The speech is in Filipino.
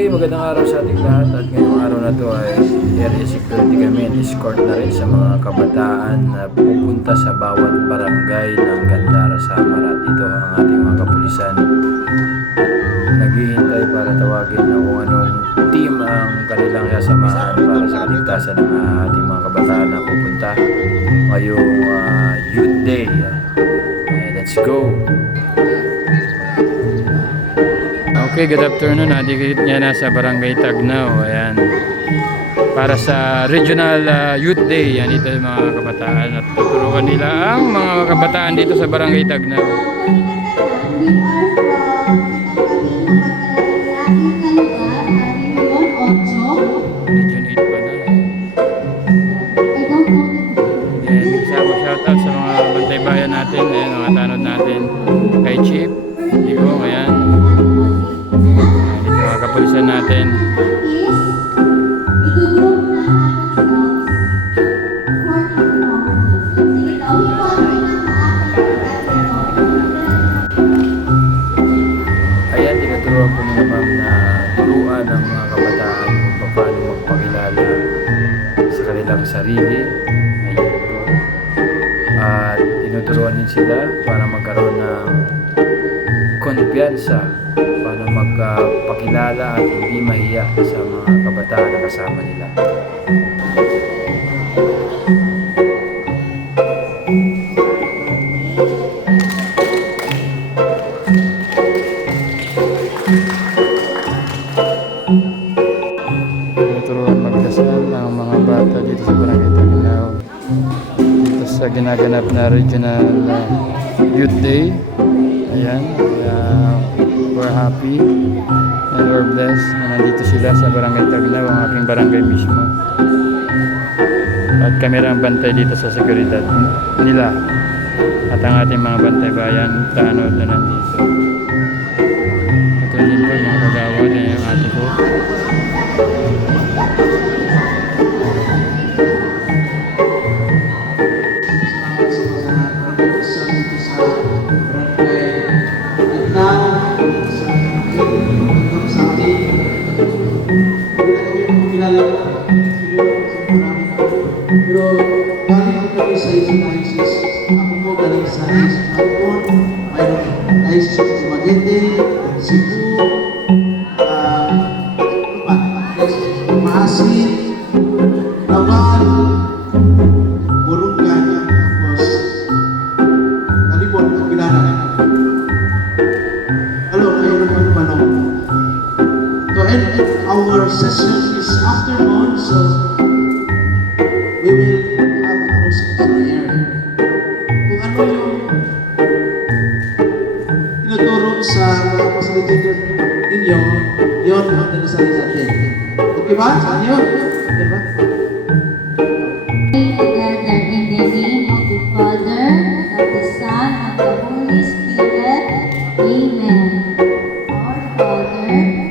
Okay, magandang araw sa ating lahat at ngayong araw na to ay area security kami and escort na rin sa mga kabataan na pupunta sa bawat barangay ng Gandara, Samar. At ito ang ating mga kapulisan naghihintay para tawagin na kung anong team ang kanilang sasamahan para sa kaligtasan ng ating mga kabataan na pupunta ngayong Youth Day. Let's go! Okay, good afternoon. Dikit niya na sa Barangay Tagnaw. Ayan. Para sa Regional Youth Day. Yan ito yung mga kabataan. At tuturuan nila ang mga kabataan dito sa Barangay Tagnaw. Region 8 pa na. Ayan, shoutout sa mga bantay bayan natin. Ayan, mga tanod natin. Kay Chief. Digo, ayan. Kapulisan natin. Ayan, tinuturuan ko naman na turuan ng mga kabataan kung paano magpakilala sa kanilang sarili. Ayan po. At tinuturuan din sila para magkaroon ng kumpiyansa, paano magpakilala at hindi mahiya sa mga kabataan na kasama nila. Turuan magdasal ang mga bata dito sa Barangay Tagnaw dito sa ginaganap na Regional Youth Day. Ayan, we're happy and we're blessed na nandito sila sa Barangay Tagnaw, ang aking barangay mismo. At kami rin bantay dito sa seguridad nila at ang ating mga bantay bayan tanod na nandito. Ito din po mga kagawad na yung ate ko. Pero galing ko kami sa ISIS. Ako po galing sa ISIS Malbon, mayroon ISIS Magete, Cebu, Maasin, Laban, Burungan, tapos Talibon, Kapilana. Hello, mayroon pa naman. So, and our session is afternoon, so we will have a closing prayer. Kung ano yung tinuturo sa mga facilitator ninyo, yun ang nanasalit natin. Okay ba? Sa inyo? Okay ba? Together in the name of the Father, of the Son, and of the Holy Spirit. Amen. Our Father,